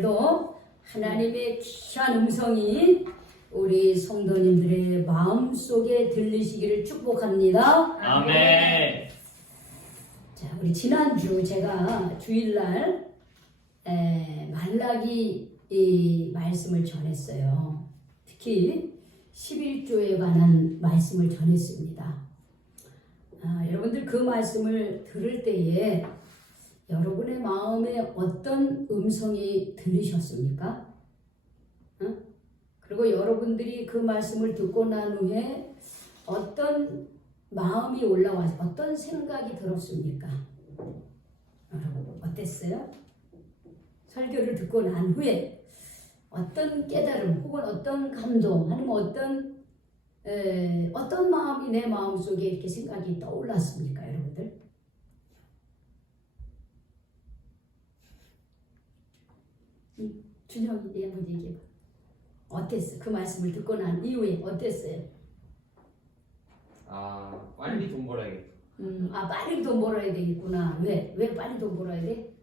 또 하나님의 귀한 음성이 우리 성도님들의 마음속에 들리시기를 축복합니다. 아멘. 자, 우리 지난주 제가 주일날 말라기 이 말씀을 전했어요. 특히 11조에 관한 말씀을 전했습니다. 여러분들 그 말씀을 들을 때에 여러분의 마음에 어떤 음성이 들리셨습니까? 그리고 여러분들이 그 말씀을 듣고 난 후에 어떤 마음이 올라와서 어떤 생각이 들었습니까? 여러분 어땠어요? 설교를 듣고 난 후에 어떤 깨달음 혹은 어떤 감동 아니면 어떤 마음이 내 마음속에 이렇게 생각이 떠올랐습니까, 여러분들? 준영이 한번 얘기해봐. 어땠어? 그 말씀을 듣고 난 이후에 어땠어요? 빨리 돈 벌어야겠다. 빨리 돈 벌어야 되겠구나. 왜 빨리 돈 벌어야 돼?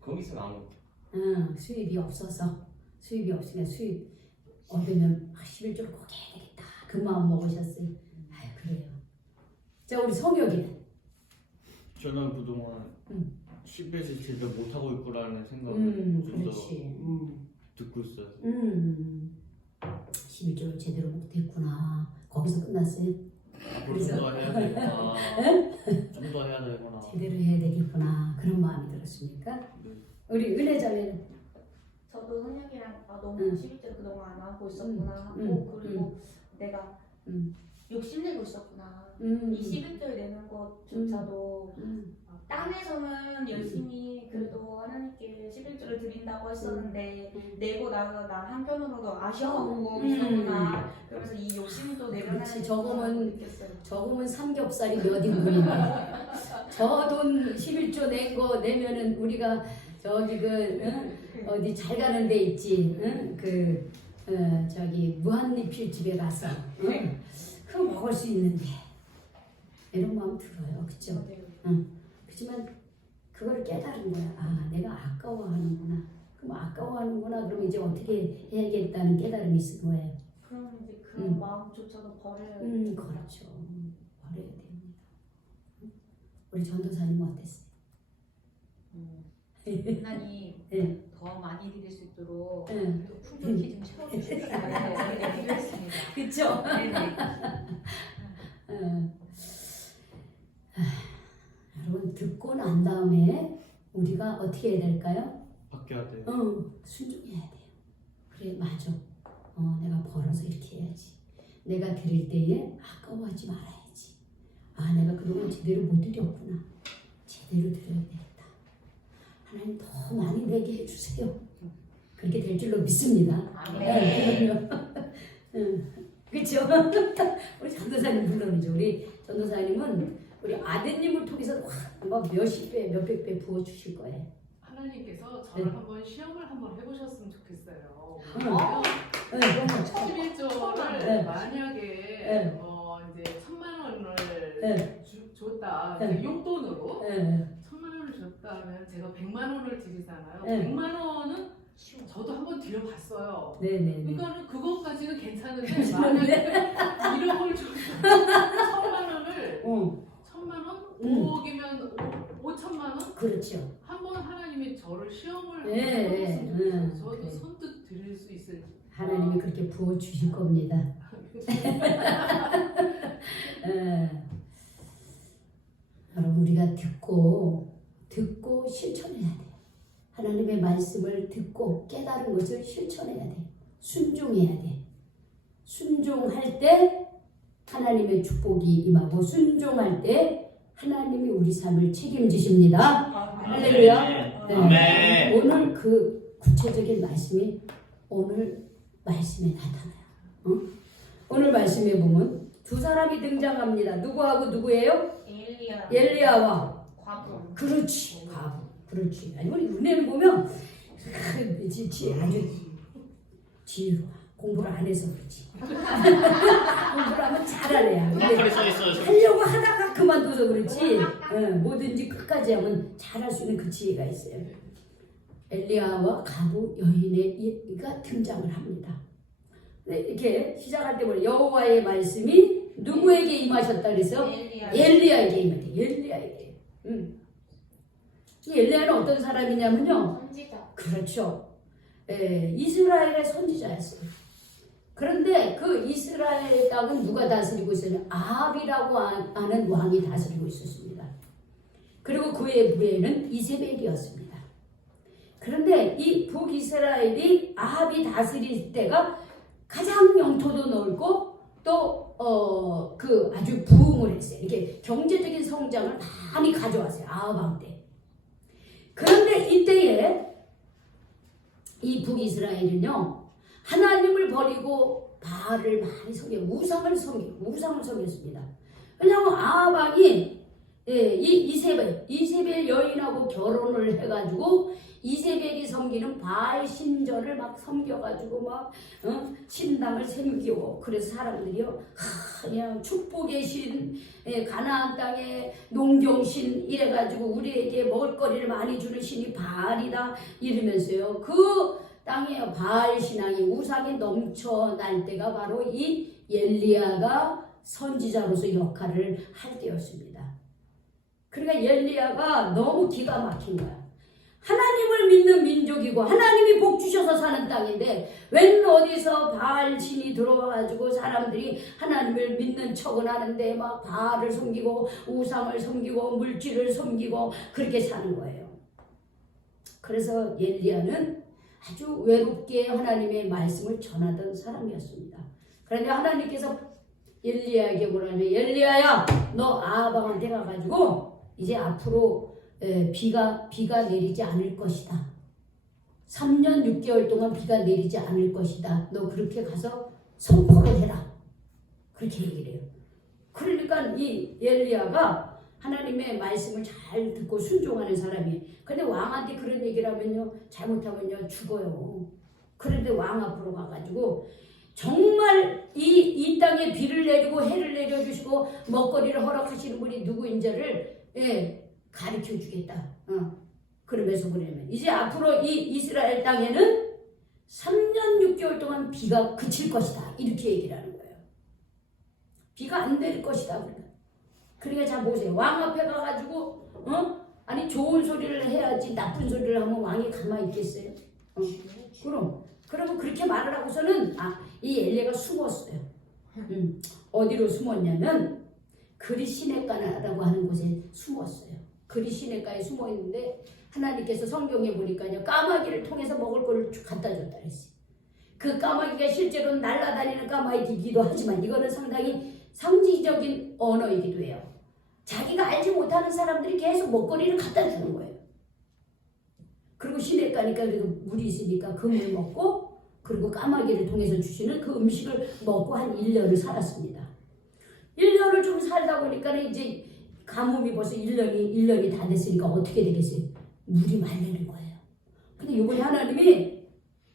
거기서 아무. 수입이 없어서 수입이 없으니까 수입 얻으면 11조를 꼭 해야 되겠다. 그 마음 먹으셨어요. 그래요. 자, 우리 성혁이는? 저는 그동안 10배씩 제대로 못하고 있구라는 생각을 그렇지. 듣고 있어요. 11조를 제대로 못했구나. 거기서 끝났어요? 앞으로 좀 더 해야 되구나. 좀 더 해야 되구나. 제대로 해야 되겠구나. 그런 마음이 들었습니까? 우리 은혜자매는? 저도 현역이랑 너무 11조 그동안 안 하고 있었구나 하고 그리고 내가 욕심내고 있었구나. 이 11조에 내는 것조차도 땀에서는 열심히 그래도 하나님께 11조를 드린다고 했었는데 내고 나 한편으로도 아쉬워하고 있었구나. 그러면서 이 욕심도 내려놔야지. 저금은 삼겹살이 몇 인분인가. 저 돈 11조 낸 거 내면은 우리가 저기 어디 잘 가는 데 있지. 저기 무한리필집에 가서 그거 먹을 수 있는데 이런 마음 들어요. 그쵸? 그렇지만 그걸 깨달은 거야. 내가 아까워하는구나. 그럼 아까워하는구나. 그러면 이제 어떻게 해야겠다는 깨달음이 있을 거예요. 그럼 이제 그런 마음조차도 버려야 돼. 그렇죠. 버려야 됩니다. 우리 전도사님 어땠어요? 하나님 네. 더 많이 드릴 수 있도록 네. 또 풍족히 좀 채워주십시오. 네, 기도했습니다. 그쵸? 네네. 여러분 듣고 난 다음에 우리가 어떻게 해야 될까요? 바뀌어야 돼요. 순종해야 돼요. 그래, 맞아. 내가 벌어서 이렇게 해야지. 내가 드릴 때에 아까워하지 말아야지. 내가 그동안 제대로 못 드렸구나. 제대로 드려야 되겠다. 하나님 더 많이 내게 해주세요. 그렇게 될 줄로 믿습니다. 아멘. 그렇죠? 우리 전도사님 물론이죠. 우리 전도사님은 우리 아드님을 통해서 몇십 배, 몇백 배 부어주실 거예요. 하나님께서 저를 한번 시험을 한번 해보셨으면 좋겠어요. 11조를 만약에 이제 1,000만 원을 줬다, 용돈으로 1,000만 원을 줬다면 제가 100만 원을 드리잖아요. 100만 원은 저도 한번 드려봤어요. 그러니까는 그것까지는 괜찮은데 만약에 1억을 줘서 1,000만 원을 1,000만 원? 5억이면 5천만 원? 그렇죠. 한번 하나님이 저를 시험을 해보셨으면 저도 선뜻 드릴 수 있을지. 하나님이 그렇게 부어주실 겁니다. 여러분 우리가 듣고 실천해야 돼요. 하나님의 말씀을 듣고 깨달은 것을 실천해야 돼요. 순종해야 돼요. 순종할 때 하나님의 축복이 임하고 순종할 때 하나님이 우리 삶을 책임지십니다. 할렐루야. 아멘. 오늘 그 구체적인 말씀이 오늘 말씀에 나타나요. 오늘 말씀에 보면 두 사람이 등장합니다. 누구하고 누구예요? 엘리야와 과부. 그렇지. 과부. 그렇지. 아니 우리 은혜를 보면 아주 지혜로워. 공부를 안 해서 그렇지. 공부를 하면 잘하래야. 앞에 써 있어요. 하려고 하다가 그만둬서 그렇지. 뭐든지 끝까지 하면 잘할 수 있는 그 지혜가 있어요. 엘리야와 가부 여인의가 등장을 합니다. 이렇게 시작할 때 보면 여호와의 말씀이 누구에게 임하셨다 그래서 엘리야에게 임했대. 엘리야에게. 이 엘리야는 어떤 사람이냐면요. 선지자. 그렇죠. 이스라엘의 선지자였어요. 그런데 그 이스라엘 땅은 누가 다스리고 있었냐? 아합이라고 하는 왕이 다스리고 있었습니다. 그리고 그의 부에는 이세벨이었습니다. 그런데 이 북이스라엘이 아합이 다스릴 때가 가장 영토도 넓고 또 그 아주 부흥을 했어요. 이렇게 경제적인 성장을 많이 가져왔어요. 아합 왕 때. 그런데 이때에 이 북이스라엘은요, 하나님을 버리고 바알을 많이 우상을 섬겼습니다. 왜냐하면 아합 왕이 이 이세벨 여인하고 결혼을 해가지고 이세벨이 섬기는 바알 신전을 막 섬겨가지고 막 신당을 섬기고, 그래서 사람들이요 그냥 축복의 신, 가나안 땅의 농경신 이래가지고 우리에게 먹을거리를 많이 주는 신이 바알이다 이러면서요 그 땅에 바알 신앙이 우상이 넘쳐날 때가 바로 이 엘리야가 선지자로서 역할을 할 때였습니다. 그러니까 엘리야가 너무 기가 막힌 거야. 하나님을 믿는 민족이고 하나님이 복 주셔서 사는 땅인데 웬 어디서 바알 신이 들어와가지고 사람들이 하나님을 믿는 척은 하는데 막 바알을 섬기고 우상을 섬기고 물질을 섬기고 그렇게 사는 거예요. 그래서 엘리야는 아주 외롭게 하나님의 말씀을 전하던 사람이었습니다. 그런데 하나님께서 엘리야에게 뭐라냐면, 엘리야야 너 아합 왕한테 가가지고 이제 앞으로 비가 내리지 않을 것이다. 3년 6개월 동안 비가 내리지 않을 것이다. 너 그렇게 가서 선포를 해라. 그렇게 얘기를 해요. 그러니까 이 엘리야가 하나님의 말씀을 잘 듣고 순종하는 사람이에요. 근데 왕한테 그런 얘기를 하면요, 잘못하면요 죽어요. 그런데 왕 앞으로 가가지고 정말 이 땅에 비를 내리고 해를 내려주시고 먹거리를 허락하시는 분이 누구인지를 가르쳐 주겠다. 그러면서 뭐냐면 이제 앞으로 이 이스라엘 땅에는 3년 6개월 동안 비가 그칠 것이다. 이렇게 얘기를 하는 거예요. 비가 안 내릴 것이다. 그러니까 자 보세요. 왕 앞에 가가지고 아니 좋은 소리를 해야지 나쁜 소리를 하면 왕이 가만히 있겠어요? 그러면 그렇게 말을 하고서는 이 엘리야가 숨었어요. 어디로 숨었냐면 그리시네가라고 하는 곳에 숨었어요. 그리시네가에 숨어 있는데 하나님께서 성경에 보니까요 까마귀를 통해서 먹을 걸 갖다 줬다 그랬어요. 그 까마귀가 실제로는 날아다니는 까마귀이기도 하지만 이거는 상당히 상징적인 언어이기도 해요. 자기가 알지 못하는 사람들이 계속 먹거리를 갖다 주는 거예요. 그리고 시냇가니까 그래도 물이 있으니까 그 물 먹고 그리고 까마귀를 통해서 주시는 그 음식을 먹고 한 1년을 살았습니다. 1년을 좀 살다 보니까 이제 가뭄이 벌써 1년이 다 됐으니까 어떻게 되겠어요? 물이 말리는 거예요. 근데 이번에 하나님이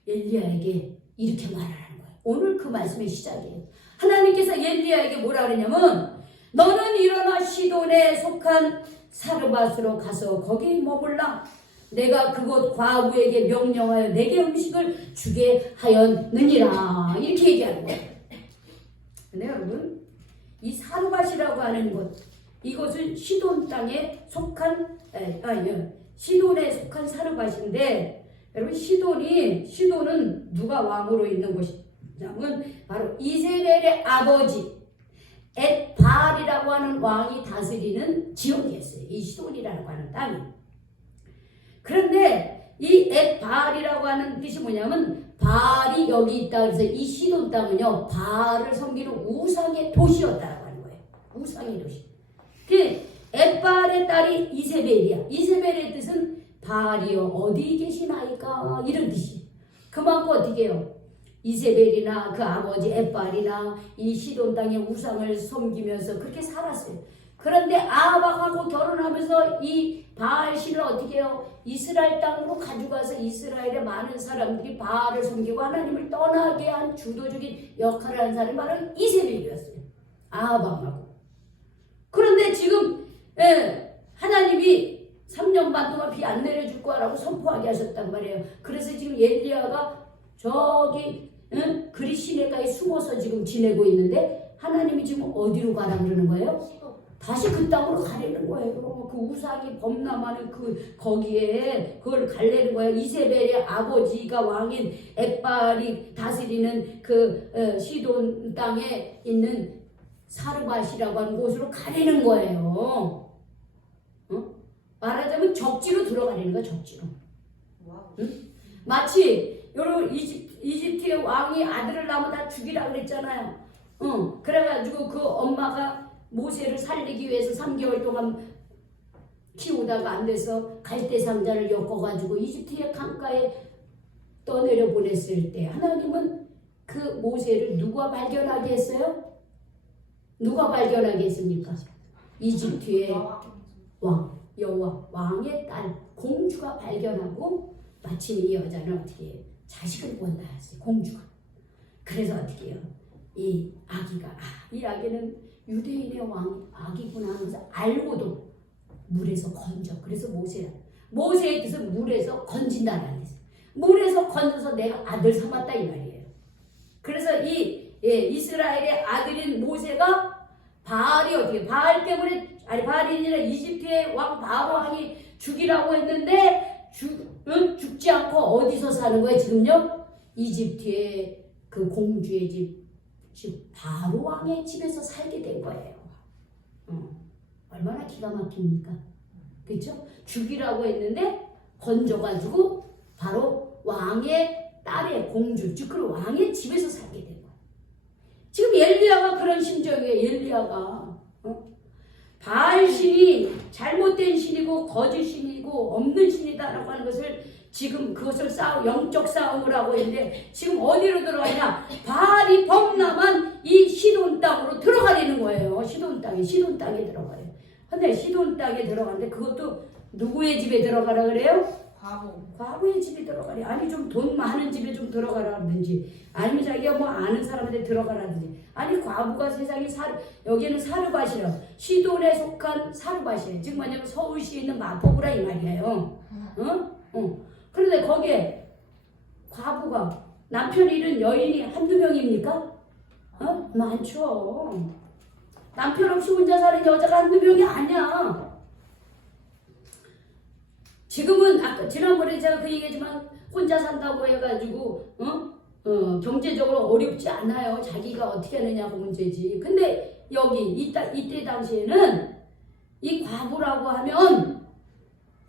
엘리야에게 이렇게 말하는 거예요. 오늘 그 말씀의 시작이에요. 하나님께서 엘리야에게 뭐라 그러냐면 너는 일어나 시돈에 속한 사르밧으로 가서 거기 머물라. 내가 그곳 과부에게 명령하여 내게 음식을 주게 하였느니라. 이렇게 얘기하는 거예요. 근데 여러분 이 사르밧이라고 하는 곳, 이것은 시돈 땅에 속한 시돈에 속한 사르밧인데 여러분 시돈은 누가 왕으로 있는 곳이냐면 바로 이세벨의 아버지 엣바알이라고 하는 왕이 다스리는 지역이었어요. 이 시돈이라고 하는 땅이. 그런데 이 엣바알이라고 하는 뜻이 뭐냐면 바알이 여기 있다. 그래서 이 시돈 땅은요 바알을 섬기는 우상의 도시였다라고 하는 거예요. 우상의 도시. 그 엣바알의 딸이 이세벨이야. 이세벨의 뜻은 바알이여 어디 계시나이까 이런 뜻이. 그만큼 어떻게 해요? 이세벨이나 그 아버지 엣바알이나 이 시돈 땅의 우상을 섬기면서 그렇게 살았어요. 그런데 아합하고 결혼하면서 이 바알 신을 어떻게 해요? 이스라엘 땅으로 가져가서 이스라엘의 많은 사람들이 바알을 섬기고 하나님을 떠나게 한 주도적인 역할을 한 사람이 바로 이세벨이었어요. 아합하고. 그런데 지금 하나님이 3년 반 동안 비 안 내려줄 거라고 선포하게 하셨단 말이에요. 그래서 지금 엘리야가 저기 그리 시내가에 숨어서 지금 지내고 있는데 하나님이 지금 어디로 가라 그러는 거예요? 시도. 다시 그 땅으로 가려는 거예요. 그 우상이 범람하는 거기에 그걸 갈래는 거예요. 이세벨의 아버지가 왕인 엑발이 다스리는 시돈 땅에 있는 사르밧이라고 하는 곳으로 가려는 거예요. 말하자면 적지로 들어가려는 거야, 적지로. 마치 여러분 이집트의 왕이 아들을 낳으면 다 죽이라 그랬잖아요. 그래가지고 그 엄마가 모세를 살리기 위해서 3개월 동안 키우다가 안 돼서 갈대 상자를 엮어가지고 이집트의 강가에 떠내려 보냈을 때 하나님은 그 모세를 누가 발견하게 했어요? 누가 발견하게 했습니까? 이집트의 왕, 여호와 왕의 딸 공주가 발견하고 마침 이 여자는 어떻게 해요? 자식을 못 낳았어요. 공주가. 그래서 어떻게 해요? 이 아기가 이 아기는 유대인의 왕 아기구나 하면서 알고도 물에서 건져. 그래서 모세의 뜻은 물에서 건진다라는 뜻이에요. 물에서 건져서 내가 아들 삼았다 이 말이에요. 그래서 이스라엘의 아들인 모세가 바알이 어떻게 바알 때문에 바알이 아니라 이집트의 왕 바알 왕이 죽이라고 했는데 죽지 않고 어디서 사는 거예요 지금요? 이집트의 그 공주의 집 즉 바로 왕의 집에서 살게 된 거예요. 얼마나 기가 막힙니까? 그렇죠? 죽이라고 했는데 건져가지고 바로 왕의 딸의 공주 즉 그 왕의 집에서 살게 된 거예요. 지금 엘리야가 그런 심정이에요. 엘리야가 바알 신이 잘못된 신이고 거짓 신이고 없는 신이다라고 하는 것을 지금 그것을 영적 싸움을 하고 있는데 지금 어디로 들어가냐? 바알이 범람한 이 시돈 땅으로 들어가려는 거예요. 시돈 땅에 들어가요. 근데 시돈 땅에 들어가는데 그것도 누구의 집에 들어가라 그래요? 과부의 집에 들어가래. 아니 좀 돈 많은 집에 좀 들어가라든지 아니면 자기가 뭐 아는 사람한테 들어가라든지 아니 과부가 세상에 여기는 사르밧이라 시돈에 속한 사르밧이에요. 즉 뭐냐면 서울시에 있는 마포구라 이 말이에요. 그런데 거기에 과부가 남편 잃은 여인이 한두 명입니까? 많죠. 남편 없이 혼자 사는 여자가 한두 명이 아니야. 지금은 지난번에 제가 그 얘기했지만 혼자 산다고 해가지고 경제적으로 어렵지 않아요. 자기가 어떻게 하느냐고 문제지. 근데 이때 당시에는 이 과부라고 하면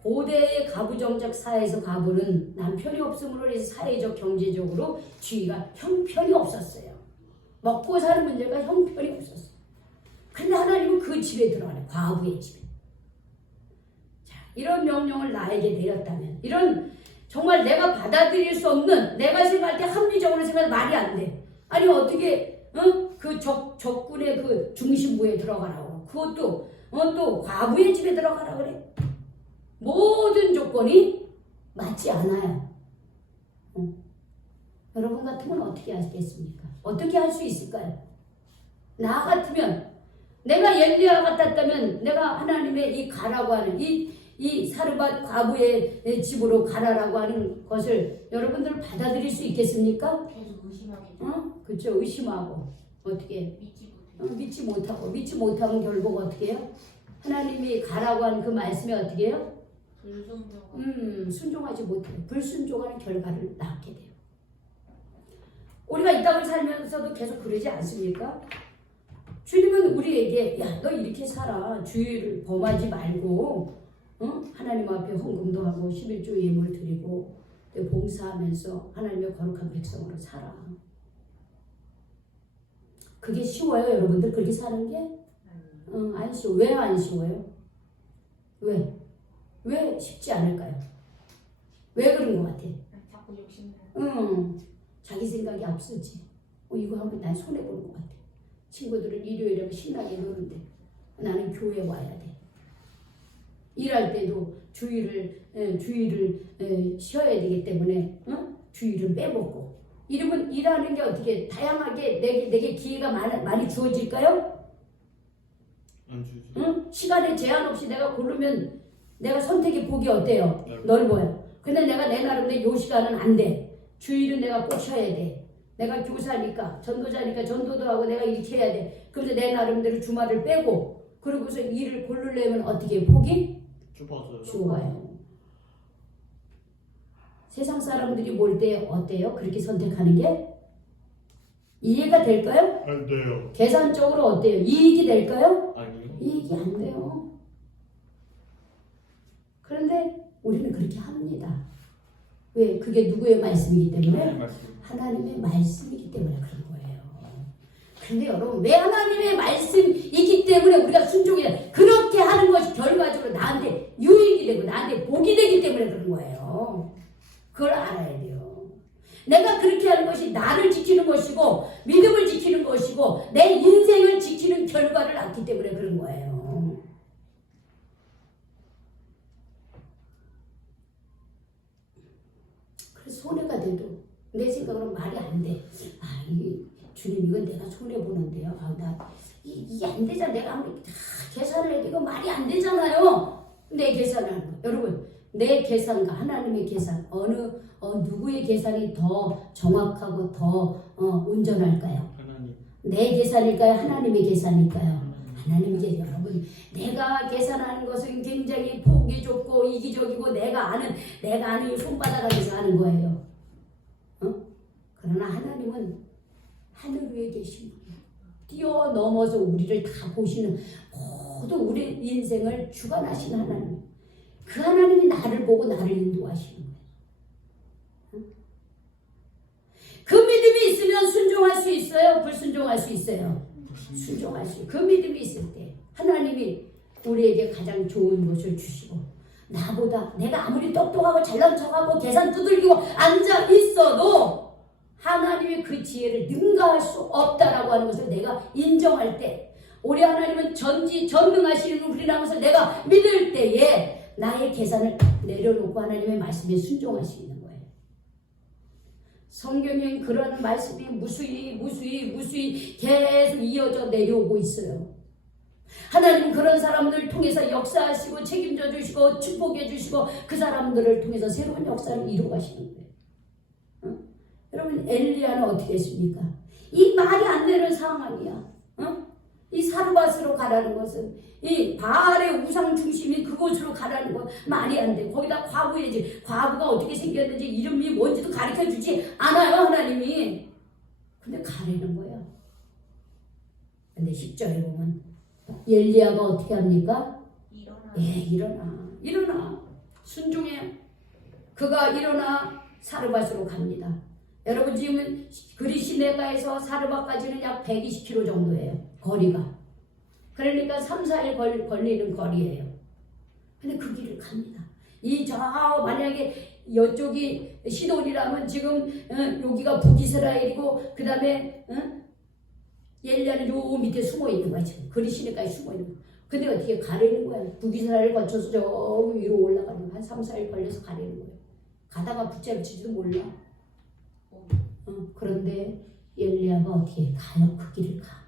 고대의 가부정적 사회에서 과부는 남편이 없음으로 해서 사회적 경제적으로 지위가 형편이 없었어요. 먹고 사는 문제가 형편이 없었어요. 근데 하나님은 그 집에 들어가네. 과부의 집에. 이런 명령을 나에게 내렸다면 이런 정말 내가 받아들일 수 없는 내가 생각할 때 합리적으로 생각해 말이 안 돼. 아니 어떻게 그 적군의 그 중심부에 들어가라고 그것도 또 과부의 집에 들어가라 그래. 모든 조건이 맞지 않아요. 여러분 같으면 어떻게 하시겠습니까? 어떻게 할 수 있을까요? 나 같으면 내가 엘리야 같았다면 내가 하나님의 이 가라고 하는 이 사르밧 과부의 집으로 가라라고 하는 것을 여러분들 받아들일 수 있겠습니까? 계속 의심하게. 그렇죠. 의심하고 어떻게 믿지 못하면 결국 어떻게 해요? 하나님이 가라고 하는 그 말씀에 어떻게 해요? 순종하지 못해요. 불순종하는 결과를 낳게 돼요. 우리가 이 땅을 살면서도 계속 그러지 않습니까? 주님은 우리에게 야, 너 이렇게 살아. 주의를 범하지 말고 하나님 앞에 헌금도 하고 11조 예물 드리고 봉사하면서 하나님의 거룩한 백성으로 살아. 그게 쉬워요, 여러분들? 그렇게 사는 게? 안 쉬워. 왜 안 쉬워요? 왜 쉽지 않을까요? 왜 그런 것 같아? 자꾸 욕심내. 자기 생각이 앞서지. 이거 하면 난 손해보는 것 같아. 친구들은 일요일에 하면 신나게 노는데 나는 교회 와야 돼. 일할 때도 주일을 쉬어야 되기 때문에 주일은 빼먹고 이러면 일하는 게 어떻게 다양하게 내게 기회가 많이 주어질까요? 안 주죠. 시간에 제한 없이 내가 고르면 내가 선택의 폭이 어때요? 넓어요. 근데 내가 내 나름대로 요 시간은 안 돼. 주일은 내가 꼭 쉬어야 돼. 내가 교사니까 전도자니까 전도도 하고 내가 이렇게 해야 돼. 그런데 내 나름대로 주말을 빼고 그러고서 일을 고르려면 어떻게 폭이 좁아져요. 좁아요. 세상 사람들이 볼 때 어때요? 그렇게 선택하는 게 이해가 될까요? 안 돼요. 계산적으로 어때요? 이익이 될까요? 아니요. 이익이 안 돼요. 그런데 우리는 그렇게 합니다. 왜? 그게 누구의 말씀이기 때문에? 하나님의 말씀이기 때문에 그런 거예요. 근데 여러분 왜 하나님의 말씀이기 때문에 우리가 순종해야 그렇게 하는 것이 결과적으로 나한테 유익이 되고 나한테 복이 되기 때문에 그런 거예요. 그걸 알아야 돼요. 내가 그렇게 하는 것이 나를 지키는 것이고 믿음을 지키는 것이고 내 인생을 지키는 결과를 낳기 때문에 그런 거예요. 그래서 손해가 돼도 내 생각으로는 말이 안 돼. 아, 주님 이건 내가 손해보는데요. 아, 이게 안 되잖아. 내가 아무리 다 계산을 해도 이거 말이 안 되잖아요. 내 계산을 하는 거. 여러분 내 계산과 하나님의 계산 누구의 계산이 더 정확하고 더 온전할까요? 하나님. 내 계산일까요? 하나님의 계산일까요? 하나님의 계산. 여러분 내가 계산하는 것은 굉장히 폭이 좁고 이기적이고 내가 아는 손바닥 안에서 하는 거예요. 그러나 하나님은 하늘 위에 계신 분이에요. 뛰어넘어서 우리를 다 보시는 모든 우리 인생을 주관하시는 하나님. 그 하나님이 나를 보고 나를 인도하시는 거예요. 그 믿음이 있으면 순종할 수 있어요? 불순종할 수 있어요? 순종할 수 있어요. 그 믿음이 있을 때 하나님이 우리에게 가장 좋은 것을 주시고 나보다 내가 아무리 똑똑하고 잘난 척하고 계산 두들기고 앉아 있어도 하나님의 그 지혜를 능가할 수 없다라고 하는 것을 내가 인정할 때 우리 하나님은 전능하시는 분이라는 것을 내가 믿을 때에 나의 계산을 내려놓고 하나님의 말씀에 순종할 수 있는 거예요. 성경엔 그런 말씀이 무수히 계속 이어져 내려오고 있어요. 하나님 그런 사람들을 통해서 역사하시고 책임져 주시고 축복해 주시고 그 사람들을 통해서 새로운 역사를 이루어 가시는 거예요. 여러분 엘리야는 어떻게 했습니까? 이 말이 안 되는 상황이야. 이 사르밧으로 가라는 것은 이 바알의 우상 중심인 그곳으로 가라는 건 말이 안 돼. 거기다 과부야지. 과부가 어떻게 생겼는지 이름이 뭔지도 가르쳐주지 않아요 하나님이. 근데 가라는 거야. 근데 10절에 보면 엘리야가 어떻게 합니까? 일어나. 순종해. 그가 일어나 사르밧으로 갑니다. 여러분 지금은 그리시네가에서 사르밧까지는 약 120km 정도예요. 거리가. 그러니까 3, 4일 걸리는 거리예요. 근데 그 길을 갑니다. 만약에 이쪽이 시돈이라면 지금 여기가 북이스라엘이고 그 다음에 엘리야는 요 밑에 숨어 있는 거야. 지금 그리시네가에 숨어 있는 거야. 근데 어떻게 가려는 거야. 북이스라엘 거쳐서 저 위로 올라가는 거야. 한 3, 4일 걸려서 가려는 거야. 가다가 붙잡을지도 몰라. 그런데 엘리야가 어떻게 가요? 그 길을 가.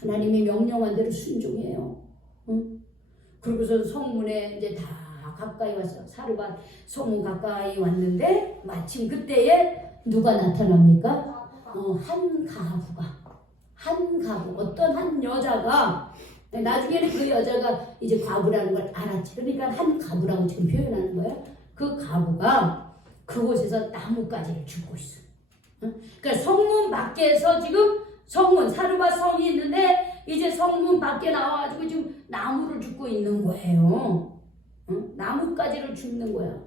하나님이 명령한 대로 순종해요. 그리고서 성문에 이제 다 가까이 왔어. 사르밧 성문 가까이 왔는데 마침 그때에 누가 나타납니까? 한 가부 어떤 한 여자가 나중에는 그 여자가 이제 과부라는 걸 알았지. 그러니까 한 가부라고 지금 표현하는 거예요. 그 가부가 그곳에서 나뭇가지를 줍고 있어. 그러니까 성문 밖에서 지금 사르밧 성이 있는데 이제 성문 밖에 나와가지고 지금 나무를 줍고 있는 거예요. 나뭇가지를 줍는 거야.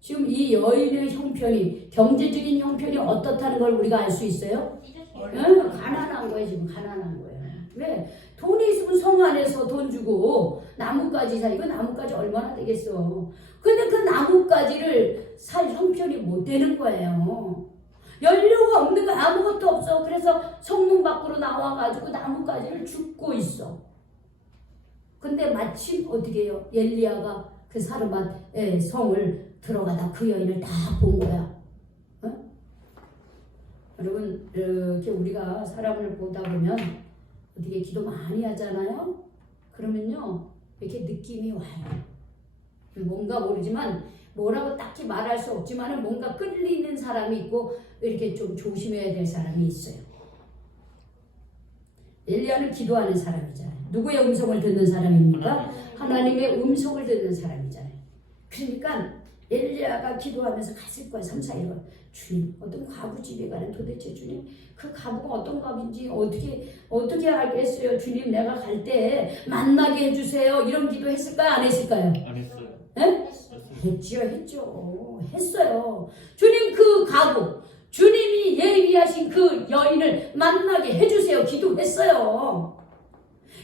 지금 이 여인의 형편이 경제적인 형편이 어떻다는 걸 우리가 알 수 있어요? 가난한 거예요. 지금 가난한 거예요. 왜? 돈이 있으면 성 안에서 돈 주고 나뭇가지 이거 나뭇가지 얼마나 되겠어. 근데 그 나뭇가지를 살 형편이 못 되는 거예요. 연료가 없는 거야. 아무것도 없어. 그래서 성문 밖으로 나와가지고 나뭇가지를 줍고 있어. 근데 마침 어떻게 해요? 엘리야가 그 사르밧의 성을 들어가다 그 여인을 다 본 거야. 여러분 이렇게 우리가 사람을 보다 보면 어떻게 기도 많이 하잖아요. 그러면요 이렇게 느낌이 와요. 뭔가 모르지만 뭐라고 딱히 말할 수 없지만 뭔가 끌리는 사람이 있고 이렇게 좀 조심해야 될 사람이 있어요. 엘리야는 기도하는 사람이잖아요. 누구의 음성을 듣는 사람입니까? 하나님의 음성을 듣는 사람이잖아요. 그러니까 엘리야가 기도하면서 갔을 거야. 3, 4일. 주님, 어떤 과부 집에 가는 도대체 주님, 그 과부가 어떤 과부인지 어떻게 알겠어요? 주님, 내가 갈 때 만나게 해주세요. 이런 기도 했을까요? 안 했을까요? 안 했어요. 네? 했어요. 주님, 그 과부, 주님이 예비하신 그 여인을 만나게 해주세요. 기도했어요.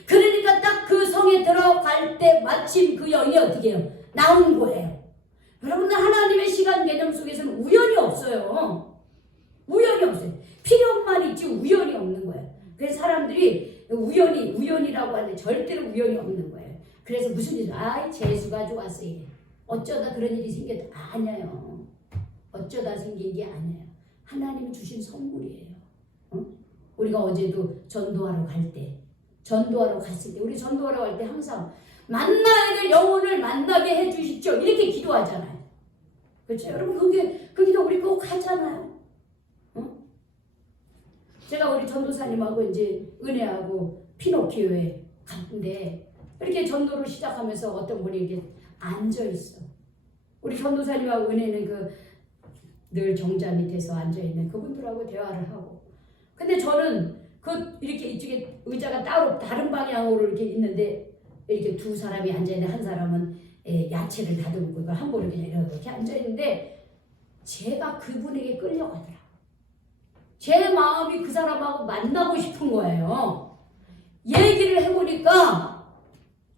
그러니까 딱 그 성에 들어갈 때 마침 그 여인이 어떻게 해요? 나온 거예요. 여러분들 하나님의 시간 개념 속에서는 우연이 없어요. 우연이 없어요. 필요만 있지 우연이 없는 거예요. 그래서 사람들이 우연이라고 하는데 절대로 우연이 없는 거예요. 그래서 무슨 일, 재수가 좋았어 이래. 어쩌다 그런 일이 생겼다. 아니에요. 어쩌다 생긴 게 아니에요. 하나님이 주신 선물이에요. 우리가 어제도 전도하러 갔을 때 우리 전도하러 갈 때 항상 만나야 될 영혼을 만나게 해주십시오. 이렇게 기도하잖아요. 그렇죠? 여러분, 그 기도 우리 꼭 하잖아요. 제가 우리 전도사님하고 이제 은혜하고 피노키오에 갔는데 이렇게 전도를 시작하면서 어떤 분이 이렇게 앉아있어. 우리 전도사님하고 은혜는 늘 정자 밑에서 앉아있는 그분들하고 대화를 하고. 근데 저는 이렇게 이쪽에 의자가 따로 다른 방향으로 이렇게 있는데 이렇게 두 사람이 앉아있는데 한 사람은 야채를 다듬고 이걸 한 번에 그냥 이렇게 앉아있는데 제가 그분에게 끌려가더라. 제 마음이 그 사람하고 만나고 싶은 거예요. 얘기를 해보니까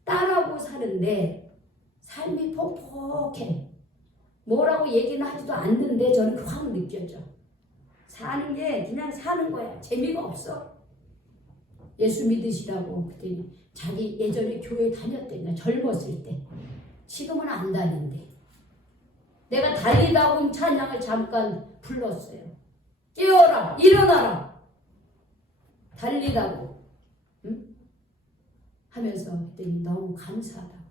딸하고 사는데 삶이 퍽퍽해. 뭐라고 얘기는 하지도 않는데 저는 확 느껴져. 사는 게 그냥 사는 거야. 재미가 없어. 예수 믿으시라고 그랬더니 자기 예전에 교회 다녔대요. 젊었을 때. 지금은 안 다닌대. 내가 달리다 온 찬양을 잠깐 불렀어요. 깨어라, 일어나라. 달리다고. 응? 하면서 그랬더니 너무 감사하다고.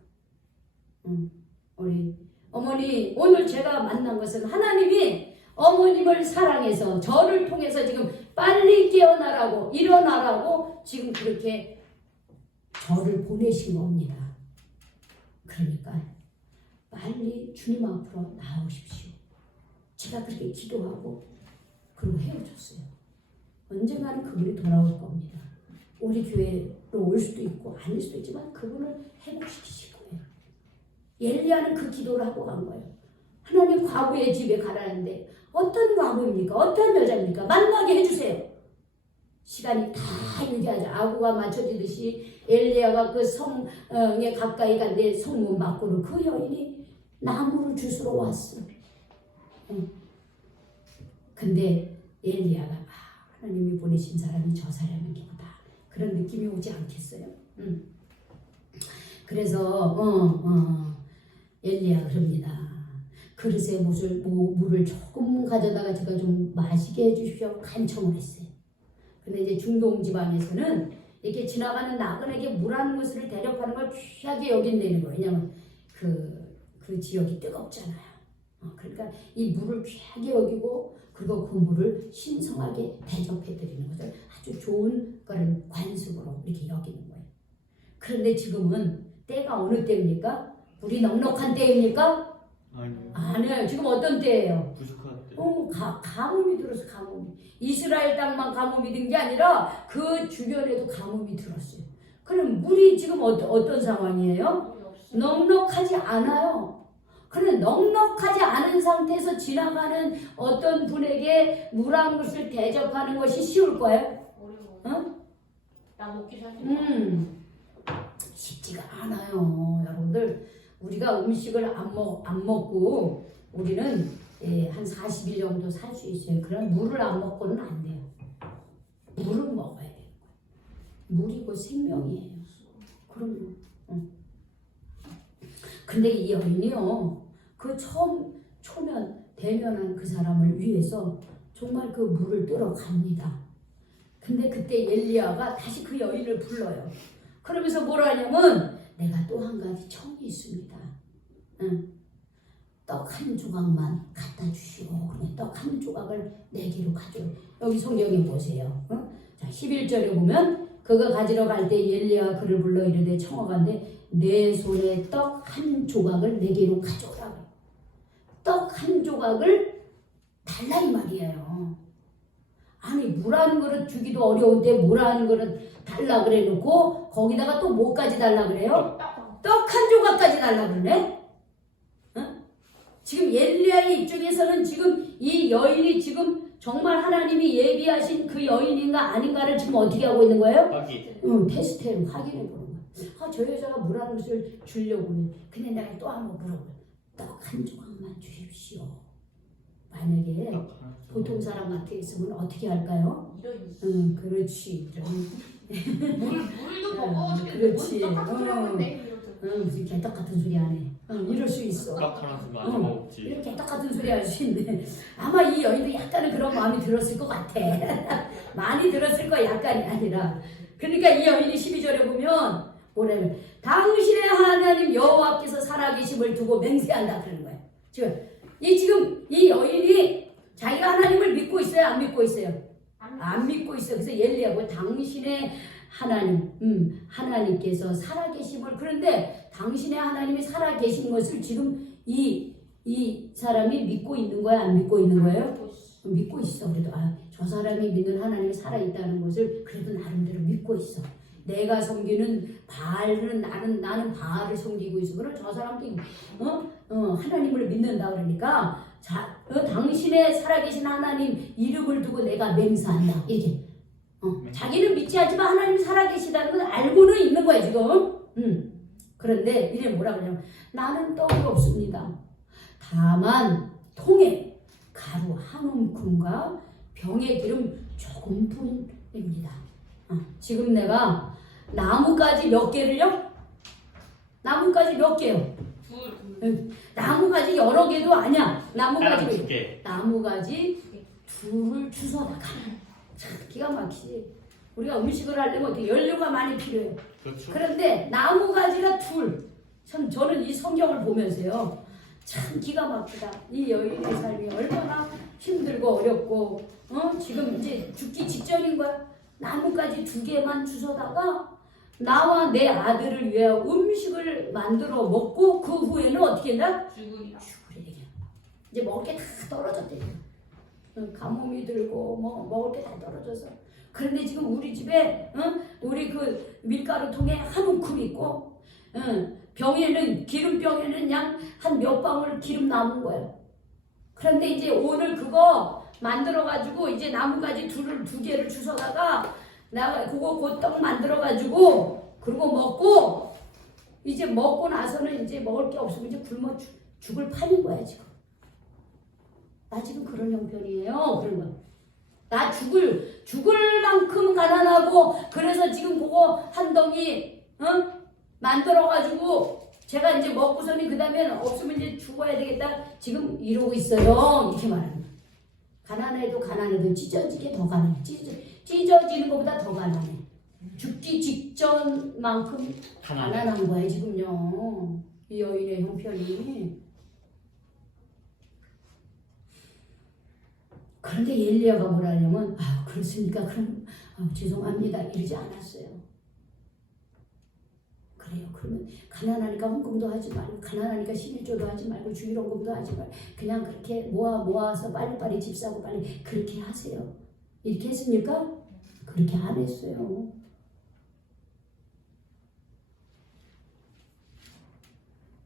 우리 어머니, 오늘 제가 만난 것은 하나님이 어머님을 사랑해서 저를 통해서 지금 빨리 깨어나라고 일어나라고 지금 그렇게 저를 보내신 겁니다. 그러니까 빨리 주님 앞으로 나오십시오. 제가 그렇게 기도하고 그리고 헤어졌어요. 언젠가는 그분이 돌아올 겁니다. 우리 교회로 올 수도 있고 아닐 수도 있지만 그분을 회복시키실 거예요. 엘리야는 그 기도를 하고 간 거예요. 하나님 과부의 집에 가라는데 어떤 과부입니까? 어떤 여자입니까? 만나게 해주세요. 시간이 다 얘기하죠. 아구가 맞춰지듯이 엘리야가 그 성에 가까이 간데 성문 밖으로 그 여인이 나무를 주스러 왔어. 근데 엘리야가 하나님이 보내신 사람이 저 사람이겠다. 그런 느낌이 오지 않겠어요? 그래서 엘리야 그럽니다. 그릇에 물을 조금 가져다가 제가 좀 마시게 해주십시오. 간청을 했어요. 근데 이제 중동 지방에서는 이렇게 지나가는 나그네에게 물 한 그릇을 대접하는 걸 귀하게 여긴다는 거예요. 왜냐면 그 지역이 뜨겁잖아요. 그러니까 이 물을 귀하게 여기고 그리고 그 물을 신성하게 대접해드리는 것을 아주 좋은 그런 관습으로 이렇게 여기는 거예요. 그런데 지금은 때가 어느 때입니까? 물이 넉넉한 때입니까? 아니에요. 지금 어떤 때예요? 부족한 때. 가뭄이 들어서 가뭄이. 이스라엘 땅만 가뭄이 든 게 아니라 그 주변에도 가뭄이 들었어요. 그럼 물이 지금 어떤 상황이에요? 넉넉하지 않아요. 그런데 넉넉하지 않은 상태에서 지나가는 어떤 분에게 물 한 그릇을 대접하는 것이 쉬울 거예요? 어려워. 나 먹기 싫어. 쉽지가 않아요. 여러분들 우리가 음식을 안 먹고 우리는 한 40일 정도 살 수 있어요. 그럼 물을 안 먹고는 안 돼요. 물을 먹어야 돼요. 물이 곧 생명이에요. 그럼요. 근데 이 여인이요, 그 대면한 그 사람을 위해서 정말 그 물을 뜨러 갑니다. 근데 그때 엘리야가 다시 그 여인을 불러요. 그러면서 뭐라 하냐면 내가 또 한 가지 청이 있습니다. 떡 한 조각만 갖다 주시오. 그러면 떡 한 조각을 내게로 가져. 여기 성경에 보세요. 자, 11절에 보면 그가 가지러 갈 때 엘리야가 그를 불러 이르되 청하건대 내 손에 떡 한 조각을 내게로 가져오라. 떡 한 조각을 달라 이 말이에요. 아니 물 한 그릇 주기도 어려운데 물 한 그릇 달라 그래 놓고 거기다가 또 뭐까지 달라 그래요? 떡 한 조각까지 달라 그러네? 지금 엘리야의 입장에서는 지금 이 여인이 지금 정말 하나님이 예비하신 그 여인인가 아닌가를 지금 어떻게 하고 있는 거예요? 확인. 테스트로 확인해 보는 거야. 저 여자가 물 한 그릇을 주려고 해. 근데 내가 또 한번 물어보려. 떡 한 조각만 주십시오. 만약에 보통 사람 같아 있으면 어떻게 할까요? 이런 그렇지. 물도 먹어 그렇지. 똑같은 소리 하는데 무슨 개떡 같은 소리 안 해. 이럴 수 있어. 깍하나서 많이 먹지. 이렇게 개떡 같은 소리 할 수 있는데 아마 이 여인도 약간은 그런 마음이 들었을 것 같아. 많이 들었을 거야. 약간이 아니라. 그러니까 이 여인이 12절에 보면 뭐냐면 당신의 하나님 여호와께서 살아계심을 두고 맹세한다 그러는 거야. 지금 이 여인이 자기가 하나님을 믿고 있어요? 안 믿고 있어요? 안 믿고 있어요. 그래서 엘리야가 당신의 하나님, 하나님께서 살아계심을 그런데 당신의 하나님이 살아계신 것을 지금 이 사람이 믿고 있는 거야? 안 믿고 있는 거예요? 믿고 있어. 그래도 저 사람이 믿는 하나님이 살아있다는 것을 그래도 나름대로 믿고 있어. 내가 섬기는 바알은 나는 바알을 섬기고 있어. 그럼 저 사람도 하나님을 믿는다 그러니까 당신의 살아계신 하나님 이름을 두고 내가 맹세한다 이렇게. 자기는 믿지 않지만 하나님 살아계시다는 걸 알고는 있는 거야 지금. 그런데 이래 뭐라 그러냐면 나는 떡이 없습니다. 다만 통에 가루 한 움큼과 병의 기름 조금뿐입니다. 지금 내가 나뭇가지 몇 개를요? 나뭇가지 몇 개요? 나뭇가지 여러 개도 아니야. 나뭇가지 두 개. 나뭇가지 둘을 주워다가 참 기가 막히지. 우리가 음식을 하려면 어떻게 연료가 많이 필요해요. 그렇죠. 그런데 나뭇가지가 둘. 참 저는 이 성경을 보면서요. 참 기가 막히다. 이 여인의 삶이 얼마나 힘들고 어렵고 지금 이제 죽기 직전인 거야. 나뭇가지 2개만 주워다가 나와 내 아들을 위해 음식을 만들어 먹고 그 후에는 어떻게 했나? 죽으리라. 이제 먹을 게 다 떨어졌대. 가뭄이 들고 먹을 게 다 떨어져서. 그런데 지금 우리 집에 우리 그 밀가루통에 한 움큼 있고 병에는 기름병에는 양 한 몇 방울 기름 남은 거예요. 그런데 이제 오늘 그거 만들어 가지고 이제 나뭇가지 2개를 주워다가 내가 그거 곧떡 만들어 가지고 그리고 먹고 이제 먹고 나서는 이제 먹을 게 없으면 이제 굶어 죽을 판인 거야 지금. 나 지금 그런 형편이에요. 그러면 나 죽을 만큼 가난하고 그래서 지금 그거 한 덩이 만들어 가지고 제가 이제 먹고서는 그 다음에 없으면 이제 죽어야 되겠다. 지금 이러고 있어요. 이렇게 말합니다. 가난해도 찢어지게 더 가난해. 찢어지는 것보다 더 가난해. 죽기 직전만큼 가난한 거예요 지금요. 이 여인의 형편이. 그런데 엘리야가 뭐라 하냐면 그렇습니까? 그럼 죄송합니다. 이러지 않았어요. 그래요. 그러면 가난하니까 헌금도 하지 말고 가난하니까 11조도 하지 말고 주일헌금도 하지 말고 그냥 그렇게 모아서 빨리빨리 집 사고 빨리 그렇게 하세요. 이렇게 했습니까? 그렇게 안 했어요.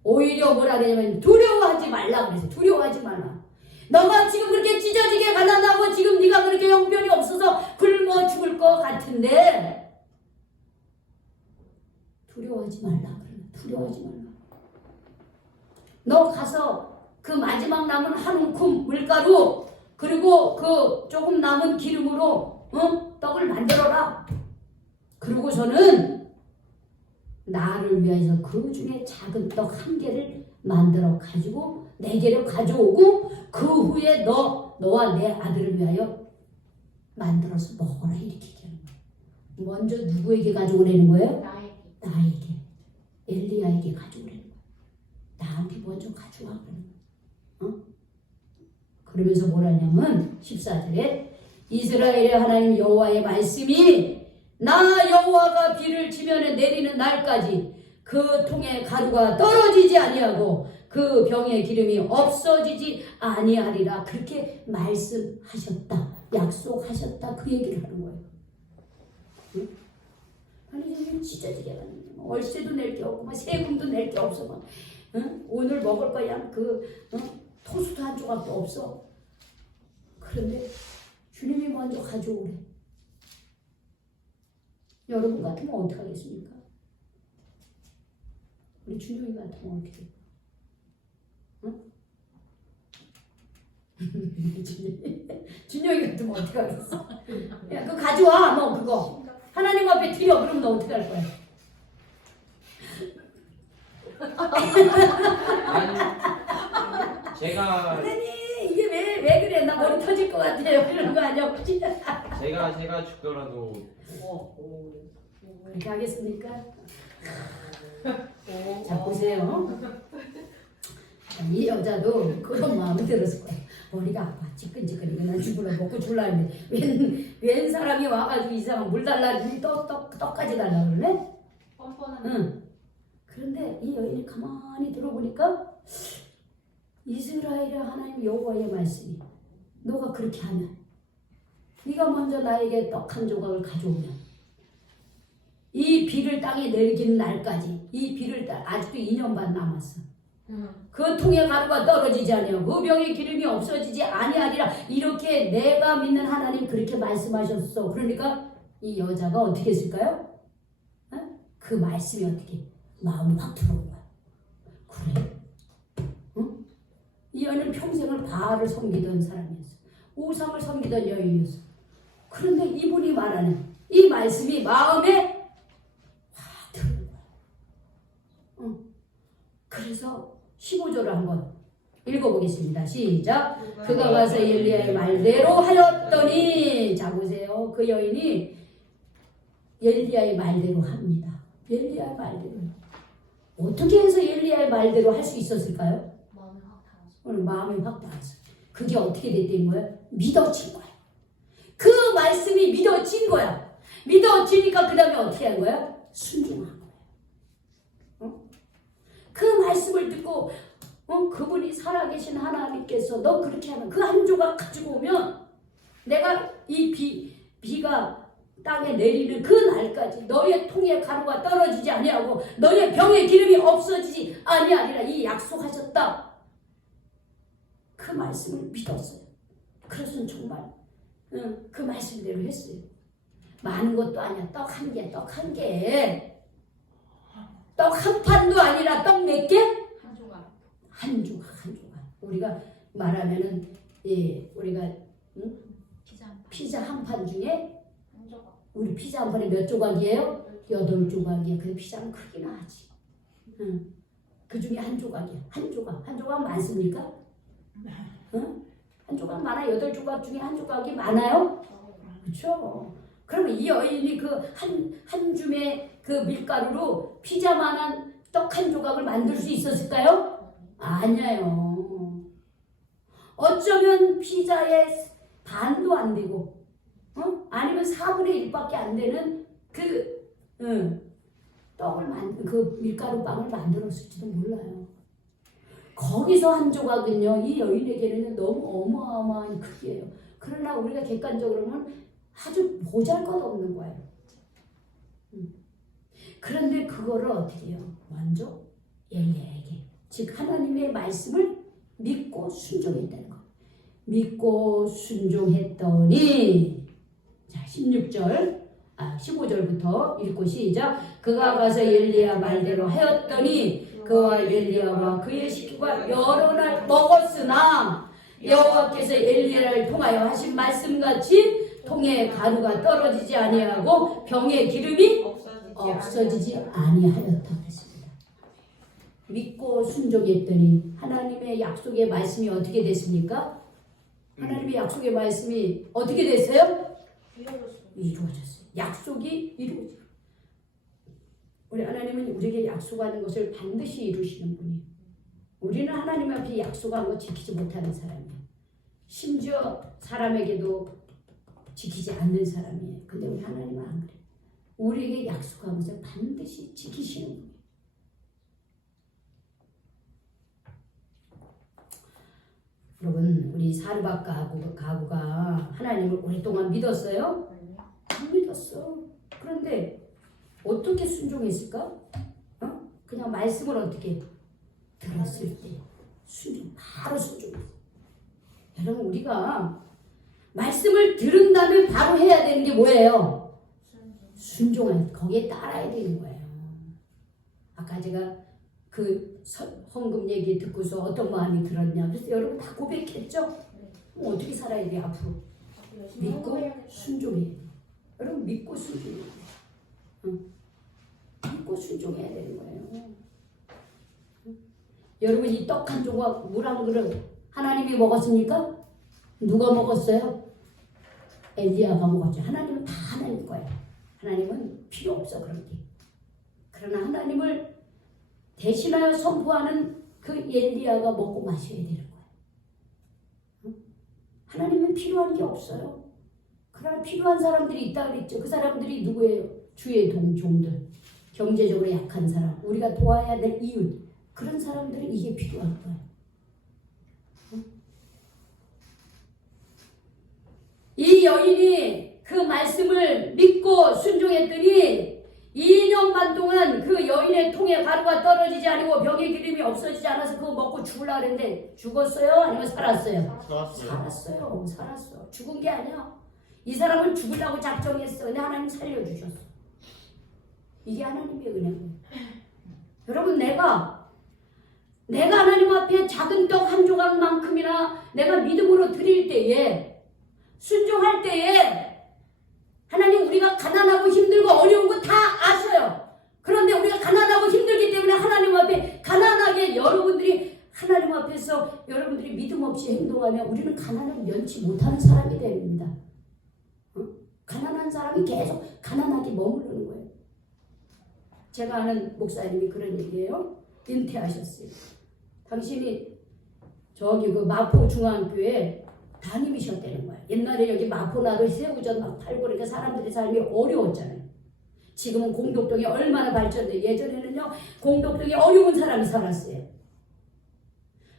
오히려 뭐라 그러냐면 두려워하지 말라 그랬어요. 두려워하지 말라. 너가 지금 그렇게 찢어지게 가난하고 지금 네가 그렇게 형편이 없어서 굶어 죽을 것 같은데 두려워하지 말라. 두려워하지 말라. 너 가서 그 마지막 남은 한 움큼 밀가루 그리고 그 조금 남은 기름으로 떡을 만들어라. 그러고서는 나를 위해서 그 중에 작은 떡 1개를 만들어 가지고 4개를 가져오고 그 후에 너와 내 아들을 위하여 만들어서 먹어라. 이렇게 얘기하는 거예요. 먼저 누구에게 가져오라는 거예요? 나에게. 엘리야에게 가져오라는 거야. 나한테 먼저 가져와 그러는 거야. 그러면서 뭐라냐면 14절에 이스라엘의 하나님 여호와의 말씀이 나 여호와가 비를 지면에 내리는 날까지 그 통에 가루가 떨어지지 아니하고 그 병에 기름이 없어지지 아니하리라. 그렇게 말씀하셨다. 약속하셨다. 그 얘기를 하는 거예요. 응? 아니 찢어지게 월세도 낼 게 없고 막 세금도 낼 게 없어. 막. 응? 오늘 먹을 거야 토스트 한 조각도 없어. 그런데 주님이 먼저 가져오래. 여러분 같으면 어떻게 하겠습니까? 우리 준영이 같으면 어떻게 해? 응? 준영이 같으면 어떻게 하겠어? 야, 그거 가져와. 너 그거 하나님 앞에 드려. 그럼 너 어떻게 할 거야? 아니, 제가 아니 이게 왜 그래? 나 머리 터질 것 같아요. 그런 거 아니야? 혹시? 제가 죽더라도 그렇게 하겠습니까? 자 보세요. 이 여자도 그런 마음이 들었을 거야. 머리가 아파 지끈지끈 난 죽을라 먹고 줄라 했는데 웬 사람이 와가지고 이상한 물 달라 떡까지 달라 그러네? 뻔뻔한. 응. 그런데 이 여인이 가만히 들어보니까 이스라엘의 하나님 여호와의 말씀이 너가 그렇게 하면 네가 먼저 나에게 떡 한 조각을 가져오면 이 비를 땅에 내리는 날까지 이 비를 아직도 2년 반 남았어. 그 통에 가루가 떨어지지 아니하고 그 병에 기름이 없어지지 아니하리라. 이렇게 내가 믿는 하나님 그렇게 말씀하셨어. 그러니까 이 여자가 어떻게 했을까요? 그 말씀이 어떻게 마음이 확 들어온 거야. 그래. 응? 이 여인은 평생을 바알을 섬기던 사람이었어. 우상을 섬기던 여인이었어. 그런데 이분이 말하는 이 말씀이 마음에 확 들어온 거야. 응. 그래서 15절을 한번 읽어보겠습니다. 시작. 그가 가서 엘리야의 말대로 하였더니 자 보세요. 그 여인이 엘리야의 말대로 합니다. 엘리야의 말대로. 어떻게 해서 엘리야의 말대로 할 수 있었을까요? 마음이 확 닿았어. 오늘 마음이 확 닿았어. 그게 어떻게 됐다는 거야? 믿어진 거야. 그 말씀이 믿어진 거야. 믿어지니까 그 다음에 어떻게 한 거야? 순종한 거야. 그 말씀을 듣고 그분이 살아계신 하나님께서 너 그렇게 하면 그 한 조각 가지고 오면 내가 이 비가 땅에 내리는 그 날까지 너의 통에 가루가 떨어지지 아니하고 너의 병에 기름이 없어지지 아니하리라. 이 약속하셨다. 그 말씀을 믿었어요. 그래서 정말 그 말씀대로 했어요. 많은 것도 아니야. 떡 한 개, 떡 한 개. 떡 한 판도 아니라 떡 몇 개? 한 조각. 한 조각, 한 조각. 우리가 말하면은 우리가 피자 한 판 중에 한 조각. 우리 피자 한 판에 몇 조각이에요? 8조각이야. 근데 피자는 크기는 하지. 그 중에 한 조각이야. 한 조각. 한 조각 많습니까? 한 조각 많아. 8조각 중에 한 조각이 많아요? 그렇죠. 그러면 이 여인이 그 한 줌의 그 밀가루로 피자만한 떡 한 조각을 만들 수 있었을까요? 아니에요. 어쩌면 피자의 반도 안 되고, 아니면 4분의 1밖에 안 되는 그 밀가루 빵을 만들었을지도 몰라요. 거기서 한 조각은요, 이 여인에게는 너무 어마어마한 크기예요. 그러나 우리가 객관적으로 보면 아주 보잘것없는 거예요. 그런데 그거를 어떻게 해요? 먼저 엘리야에게, 즉 하나님의 말씀을 믿고 순종했다는 거. 믿고 순종했더니 자 15절부터 읽고 시작. 그가 가서 엘리야 말대로 하였더니 그와 엘리야와 그의 식구가 여러 날 먹었으나 여호와께서 엘리야를 통하여 하신 말씀같이 통에 가루가 떨어지지 아니하고 병에 기름이 없어지지 아니하였다 했습니다. 믿고 순종했더니 하나님의 약속의 말씀이 어떻게 됐습니까? 하나님의 약속의 말씀이 어떻게 됐어요? 이루어졌어요. 약속이 이루어져요. 우리 하나님은 우리에게 약속하는 것을 반드시 이루시는 분이에요. 우리는 하나님 앞에 약속한 거 지키지 못하는 사람이에요. 심지어 사람에게도 지키지 않는 사람이에요. 근데 우리 하나님은 안 그래요. 우리에게 약속한 것을 반드시 지키시는 분이에요. 여러분, 우리 사르밧 가구가 하나님을 오랫동안 믿었어요? 안 믿었어. 그런데 어떻게 순종했을까? 그냥 말씀을 어떻게 들었을 때 바로 순종했어. 여러분, 우리가 말씀을 들은 다음에 바로 해야 되는 게 뭐예요? 순종을 거기에 따라야 되는 거예요. 아까 제가 그 헌금 얘기 듣고서 어떤 마음이 들었냐. 그래서 여러분 다 고백했죠? 어떻게 살아야 돼 앞으로? 믿고 순종해야 돼. 여러분 믿고 순종해야 돼. 믿고 순종해야 되는 거예요. 여러분 이 떡 한 조각 물 한 그릇 하나님이 먹었습니까? 누가 먹었어요? 엘리야가 먹었죠. 하나님은 다 하나님 거예요. 하나님은 필요 없어 그런 게. 그러나 하나님을 대신하여 선포하는 그 엘리야가 먹고 마셔야 되는 거예요. 하나님은 필요한 게 없어요. 그러나 필요한 사람들이 있다 그랬죠. 그 사람들이 누구예요? 주의 종들, 경제적으로 약한 사람, 우리가 도와야 될 이웃, 그런 사람들은 이게 필요한 거예요. 이 여인이 그 말씀을 믿고 순종했더니 2년 반 동안 그 여인의 통에 가루가 떨어지지 않고 병의 기름이 없어지지 않아서 그거 먹고 죽으려고 했는데 죽었어요? 아니면 살았어요? 살았어. 죽은 게 아니야. 이 사람은 죽으려고 작정했어. 근데 하나님 살려주셨어. 이게 하나님의 은혜예요. 여러분 내가 하나님 앞에 작은 떡 한 조각만큼이나 내가 믿음으로 드릴 때에 순종할 때에 하나님 우리가 가난하고 힘들고 어려운 거 다 아셔요. 그런데 우리가 가난하고 힘들기 때문에 하나님 앞에 가난하게 여러분들이 하나님 앞에서 여러분들이 믿음 없이 행동하면 우리는 가난을 면치 못하는 사람이 됩니다. 가난한 사람이 계속 가난하게 머무르는 거예요. 제가 아는 목사님이 그런 얘기예요. 은퇴하셨어요. 당신이 저기 그 마포 중앙교회 담임이셨다는 거야. 옛날에 여기 마포나루 새우젓 막 팔고 그러니까 사람들의 삶이 어려웠잖아요. 지금은 공덕동이 얼마나 발전돼. 예전에는요 공덕동이 어려운 사람이 살았어요.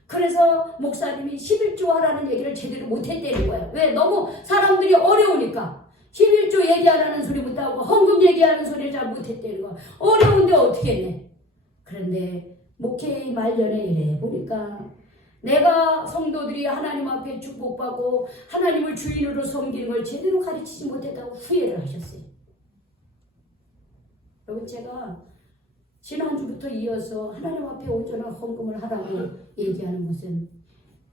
그래서 목사님이 11조 하라는 얘기를 제대로 못했다는 거야. 왜? 너무 사람들이 어려우니까 11조 얘기하라는 소리 못하고 헌금 얘기하는 소리를 잘 못했다는 거야. 어려운데 어떻게 해? 그런데 목회 말년에 이래 보니까 내가 성도들이 하나님 앞에 축복받고 하나님을 주인으로 섬기는 걸 제대로 가르치지 못했다고 후회를 하셨어요. 여러분 제가 지난주부터 이어서 하나님 앞에 온전한 헌금을 하라고 얘기하는 것은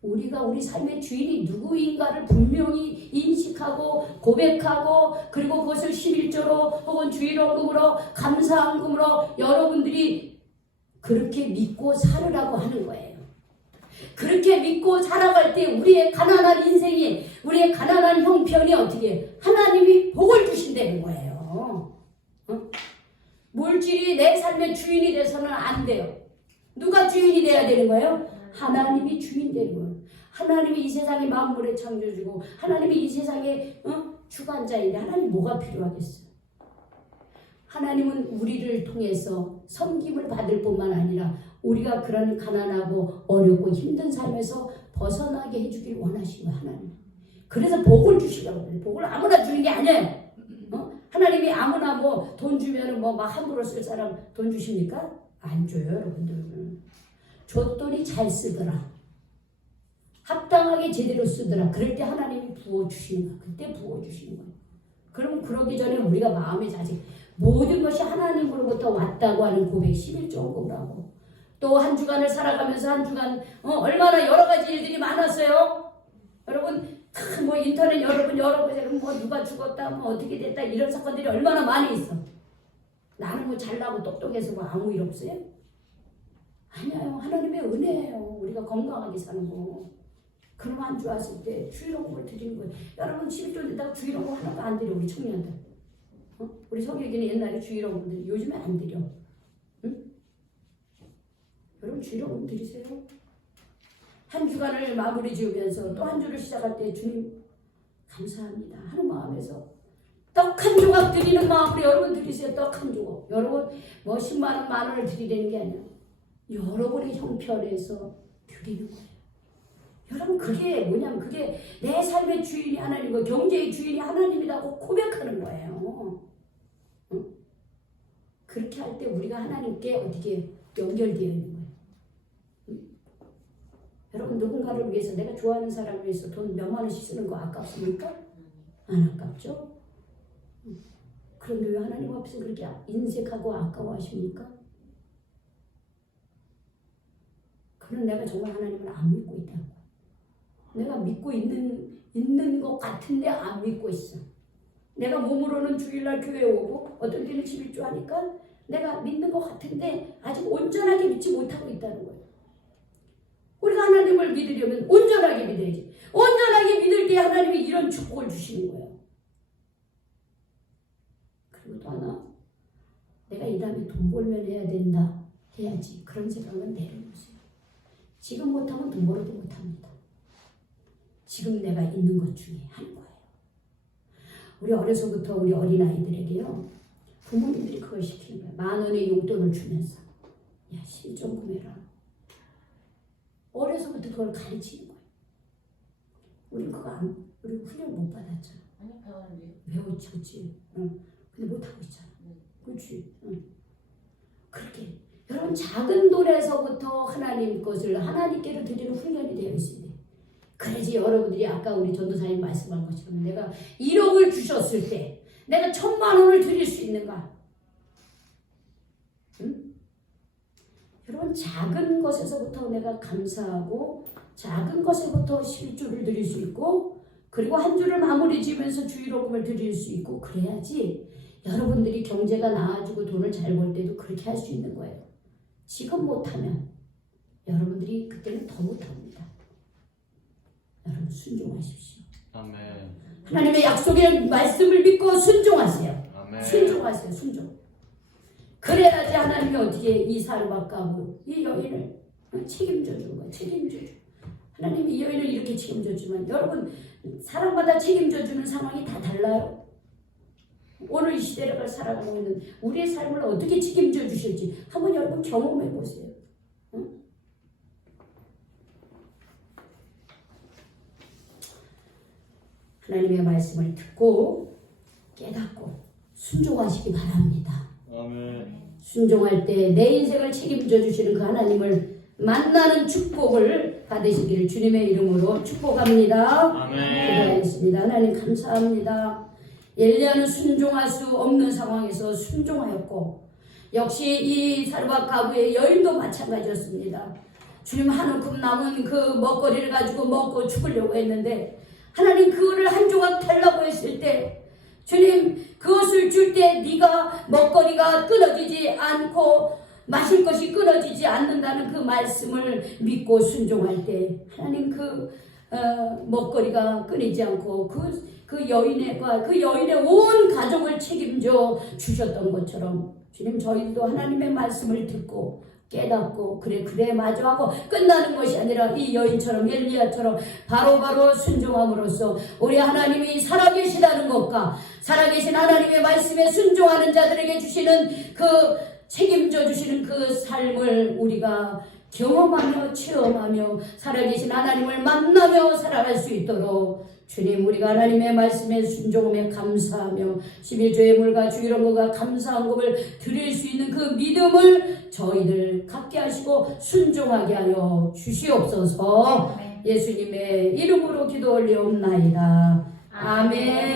우리가 우리 삶의 주인이 누구인가를 분명히 인식하고 고백하고 그리고 그것을 11조로 혹은 주일헌금으로 감사헌금으로 여러분들이 그렇게 믿고 살으라고 하는 거예요. 그렇게 믿고 살아갈 때 우리의 가난한 인생이 우리의 가난한 형편이 어떻게 하나님이 복을 주신다는 거예요. 물질이 내 삶의 주인이 돼서는 안 돼요. 누가 주인이 돼야 되는 거예요? 하나님이 주인 되는 거예요. 하나님이 이 세상에 만물을 창조주고 하나님이 이 세상의 주관자인데 하나님 뭐가 필요하겠어요? 하나님은 우리를 통해서 섬김을 받을 뿐만 아니라 우리가 그런 가난하고 어렵고 힘든 삶에서 벗어나게 해주길 원하시는 거예요. 하나님. 그래서 복을 주시려고 해요. 복을 아무나 주는 게 아니에요. 하나님이 아무나 뭐 돈 주면은 뭐 막 함부로 쓸 사람 돈 주십니까? 안 줘요, 여러분들. 줬더니 잘 쓰더라. 합당하게 제대로 쓰더라. 그럴 때 하나님이 부어주시는 거야. 그때 부어주시는 거야. 그럼 그러기 전에 우리가 마음의 자식 모든 것이 하나님으로부터 왔다고 하는 고백 11조 헌금을 하고 또 한 주간을 살아가면서 한 주간 얼마나 여러 가지 일들이 많았어요. 여러분 뭐 인터넷 여러분 뭐 누가 죽었다 뭐 어떻게 됐다 이런 사건들이 얼마나 많이 있어. 나는 뭐 잘나고 똑똑해서 뭐 아무 일 없어요? 아니에요. 하나님의 은혜예요. 우리가 건강하게 사는 거. 그럼 한 주 왔을 때 주일헌금을 드리는 거예요. 여러분 11조 된다고 주일헌금 하나도 안 드려 우리 청년들. 우리 성혁이는 옛날에 주일헌금들 요즘에 안 드려. 여러분 주일요금 드리세요. 한 주간을 마무리 지으면서 또 한 주를 시작할 때 주님 감사합니다 하는 마음에서 떡 한 조각 드리는 마음으로 여러분 드리세요. 떡 한 조각. 여러분 뭐 10만 원, 만 원을 드리는 게 아니라 여러분의 형편에서 드리는 거예요. 여러분 그게 뭐냐면 그게 내 삶의 주인이 하나님이고 경제의 주인이 하나님이라고 고백하는 거예요. 응? 그렇게 할 때 우리가 하나님께 어떻게 연결되어 있는 거예요. 응? 여러분 누군가를 위해서 내가 좋아하는 사람을 위해서 돈 몇만 원씩 쓰는 거 아깝습니까? 안 아깝죠? 응. 그런데 왜 하나님 앞에서 그렇게 인색하고 아까워하십니까? 그는 내가 정말 하나님을 안 믿고 있다고. 내가 믿고 있는 것 같은데 안 믿고 있어. 내가 몸으로는 주일날 교회 오고 어떤 때는 11조 하니까 내가 믿는 것 같은데 아직 온전하게 믿지 못하고 있다는 거예요. 우리가 하나님을 믿으려면 온전하게 믿어야지. 온전하게 믿을 때 하나님이 이런 축복을 주시는 거예요. 그리고 또 하나, 내가 이 다음에 돈 벌면 해야 된다. 해야지. 그런 생각은 내려놓으세요. 지금 못하면 돈 벌어도 못합니다. 지금 내가 있는 것 중에 한 거예요. 우리 어려서부터 우리 어린아이들에게요. 부모님들이 그걸 시키는 거예요. 10,000원의 용돈을 주면서 야, 실 좀 구매라. 어려서부터 그걸 가르치는 거예요. 우리 훈련 못 받았잖아. 아니 배웠는데요. 배웠지, 그치? 응. 근데 못하고 있잖아. 그치? 응. 그렇게 여러분 작은 돈에서부터 하나님 것을 하나님께로 드리는 훈련이 되어 있어야 돼. 그래야지 여러분들이 아까 우리 전도사님 말씀한 것처럼 내가 1억을 주셨을 때 내가 1,000만 원을 드릴 수 있는가? 응? 여러분 작은 것에서부터 내가 감사하고 작은 것에부터 실주를 드릴 수 있고 그리고 한 주를 마무리 지으면서 주일요금을 드릴 수 있고 그래야지 여러분들이 경제가 나아지고 돈을 잘 벌 때도 그렇게 할 수 있는 거예요. 지금 못하면 여러분들이 그때는 더 못합니다. 여러분 순종하십시오. 아멘. 하나님의 약속의 말씀을 믿고 순종하세요. 아멘. 순종하세요. 순종. 그래야지 하나님이 어떻게 이 사르밧가부 이 여인을 책임져 주는 거예요. 책임져 주. 하나님이 이 여인을 이렇게 책임져 주면 여러분 사람마다 책임져 주는 상황이 다 달라요. 오늘 이 시대를 살아가고 있는 우리의 삶을 어떻게 책임져 주실지 한번 여러분 경험해 보세요. 응? 하나님의 말씀을 듣고 깨닫고 순종하시기 바랍니다. 아멘. 순종할 때 내 인생을 책임져 주시는 그 하나님을 만나는 축복을 받으시기를 주님의 이름으로 축복합니다. 아멘. 기도하겠습니다. 하나님 감사합니다. 엘리야는 순종할 수 없는 상황에서 순종하였고 역시 이 사르밧가부의 여인도 마찬가지였습니다. 주님 한 움큼 남은 그 먹거리를 가지고 먹고 죽으려고 했는데 하나님 그거를 한 조각 달라고 했을 때 주님 그것을 줄 때 네가 먹거리가 끊어지지 않고 마실 것이 끊어지지 않는다는 그 말씀을 믿고 순종할 때 하나님 그 먹거리가 끊이지 않고 그 여인의 온 가족을 책임져 주셨던 것처럼 주님 저희도 하나님의 말씀을 듣고 깨닫고 그래 마저 하고 끝나는 것이 아니라 이 여인처럼 엘리야처럼 바로바로 순종함으로써 우리 하나님이 살아계시다는 것과 살아계신 하나님의 말씀에 순종하는 자들에게 주시는 그 책임져 주시는 그 삶을 우리가 경험하며 체험하며 살아계신 하나님을 만나며 살아갈 수 있도록 주님 우리가 하나님의 말씀에 순종하며 감사하며 11조의 물과 주일원금과 감사한금을 드릴 수 있는 그 믿음을 저희들 갖게 하시고 순종하게 하여 주시옵소서. 예수님의 이름으로 기도 올리옵나이다. 아멘.